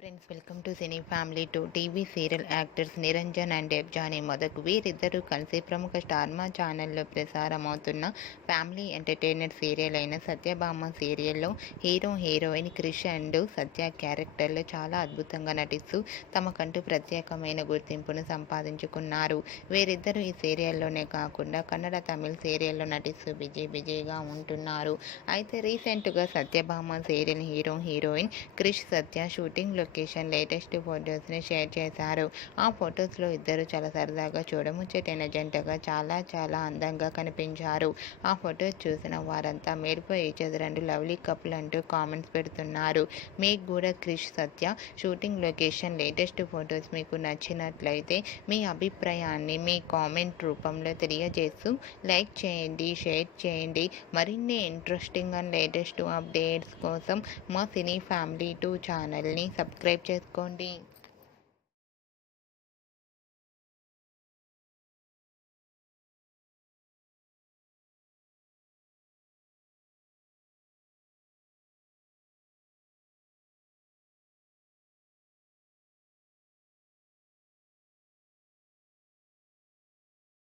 Friends, welcome to cine family to TV serial actors Niranjan and Johnny మొదకు వీరిద్దరూ కలిసి ప్రముఖ స్టార్మా ఛానల్లో ప్రసారమవుతున్న ఫ్యామిలీ ఎంటర్టైనర్ సీరియల్ అయిన సత్యభామ సీరియల్లో హీరోయిన్ క్రిష్ అండ్ సత్య క్యారెక్టర్లు చాలా అద్భుతంగా నటిస్తూ తమకంటూ ప్రత్యేకమైన గుర్తింపును సంపాదించుకున్నారు. వీరిద్దరూ ఈ సీరియల్లోనే కాకుండా కన్నడ, తమిళ సీరియల్లో నటిస్తూ బిజీగా ఉంటున్నారు. అయితే రీసెంట్గా Satyabhama serial heroine Krish, Satya shooting location latest ఫొటోస్ని షేర్ చేశారు. ఆ ఫొటోస్లో ఇద్దరు చాలా సరదాగా చూడముచ్చటైన జంటగా చాలా అందంగా కనిపించారు. ఆ ఫొటోస్ చూసిన వారంతా made for each other and lovely couple అంటూ కామెంట్స్ పెడుతున్నారు. మీకు కూడా Krish, Satya shooting location latest photos మీకు నచ్చినట్లయితే మీ అభిప్రాయాన్ని మీ కామెంట్ రూపంలో తెలియజేస్తూ లైక్ చేయండి, షేర్ చేయండి. మరిన్ని ఇంట్రెస్టింగ్ అండ్ లేటెస్ట్ అప్డేట్స్ కోసం మా సినీ ఫ్యామిలీ 2 ఛానల్ని సబ్స్క్రైబ్ చేసుకోండి.